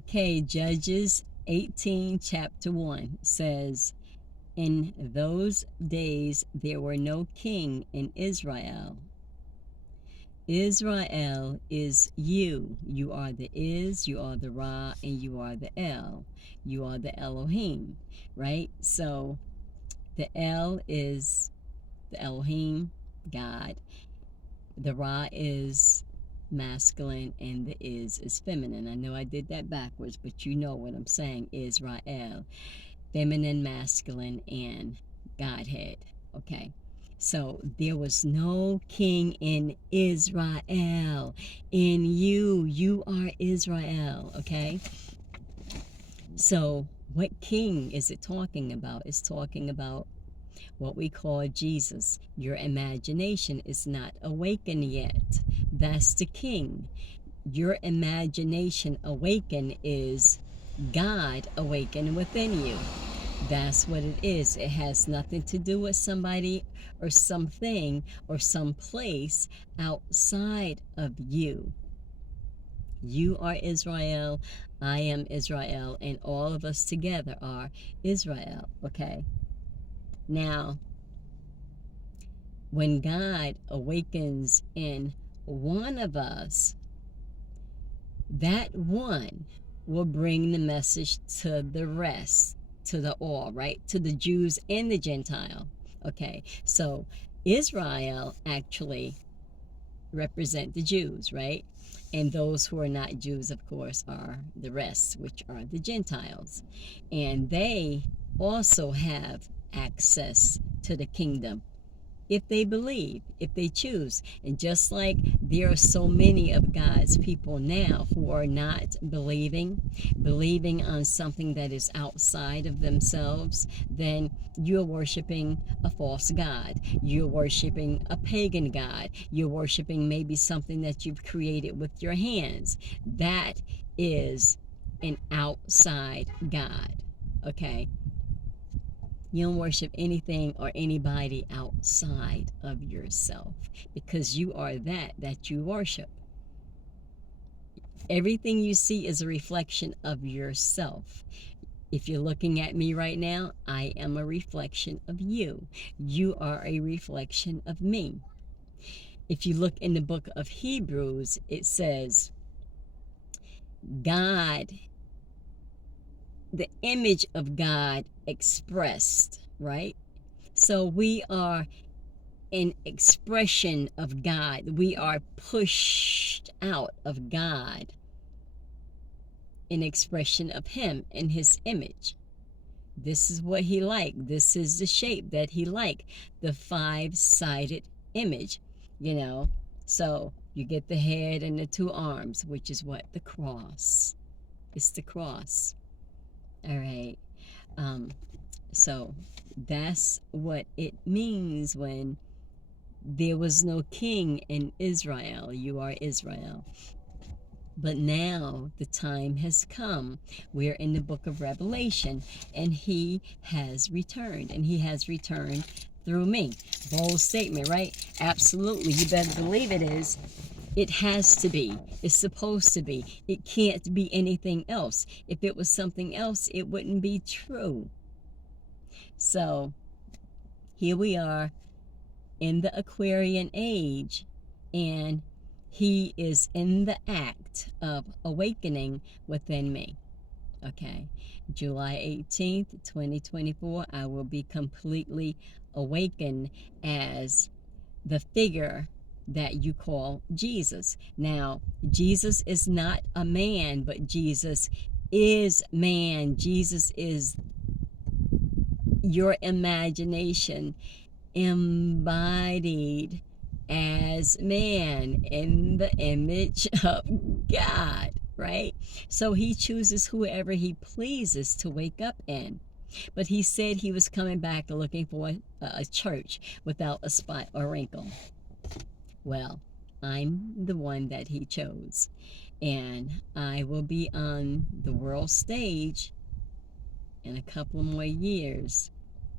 Okay, Judges 18, chapter 1 says, in those days there were no king in Israel. Israel is you. You are the Is, you are the Ra, and you are the El. You are the Elohim, right? So the El is the Elohim, God. The Ra is masculine and the is feminine. I know I did that backwards, but you know what I'm saying. Israel, feminine, masculine, and Godhead. Okay. So there was no king in Israel. In you, you are Israel. Okay. So what king is it talking about? It's talking about what we call Jesus. Your imagination is not awakened yet. That's the king. Your imagination awakened is God awakened within you. That's what it is. It has nothing to do with somebody or something or some place outside of you. You are Israel, I am Israel, and all of us together are Israel. Okay. Now, when God awakens in one of us, that one will bring the message to the rest, to the all, right? To the Jews and the Gentile. Okay, so Israel actually represent the Jews, right? And those who are not Jews, of course, are the rest, which are the Gentiles. And they also have access to the kingdom if they believe, if they choose. And just like there are so many of God's people now who are not believing on something that is outside of themselves, then you're worshiping a false god. You're worshiping a pagan god. You're worshiping maybe something that you've created with your hands. That is an outside god. Okay? You don't worship anything or anybody outside of yourself, because you are that you worship. Everything you see is a reflection of yourself. If you're looking at me right now, I am a reflection of you. You are a reflection of me. If you look in the book of Hebrews, it says, God, the image of God expressed, right? So we are an expression of God. We are pushed out of God, an expression of Him in His image. This is what He liked. This is the shape that He liked, the five-sided image, you know. So you get the head and the two arms, which is what? The cross. It's the cross. All right. So that's what it means when there was no king in Israel. You are Israel. But now the time has come. We're in the book of Revelation, and He has returned, and He has returned through me. Bold statement, right? Absolutely. You better believe it is. It has to be. It's supposed to be. It can't be anything else. If it was something else, it wouldn't be true. So here we are in the Aquarian age, and He is in the act of awakening within me. Okay, July 18th, 2024, I will be completely awakened as the figure that you call Jesus. Now, Jesus is not a man, but Jesus is man. Jesus is your imagination embodied as man in the image of God, right? So He chooses whoever He pleases to wake up in. But He said He was coming back looking for a church without a spot or wrinkle. Well, I'm the one that He chose, and I will be on the world stage in a couple more years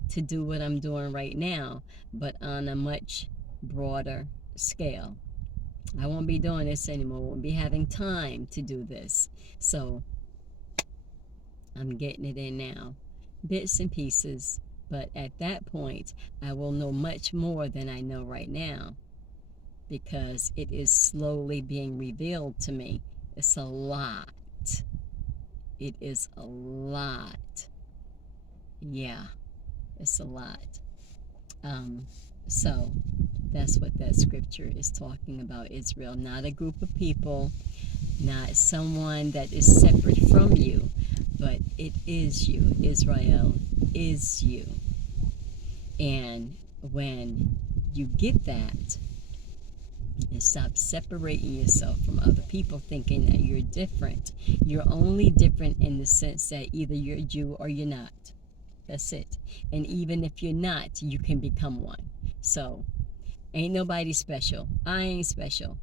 to do what I'm doing right now, but on a much broader scale. I won't be doing this anymore. I won't be having time to do this. So I'm getting it in now, bits and pieces. But at that point, I will know much more than I know right now because it is slowly being revealed to me. It's a lot. It is a lot. Yeah, it's a lot. Um, so that's what that scripture is talking about. Israel, not a group of people, not someone that is separate from you, but it is you. Israel is you. And when you get that, and stop separating yourself from other people thinking that you're different. You're only different in the sense that either you're a Jew or you're not. That's it. And even if you're not, you can become one. So ain't nobody special. I ain't special.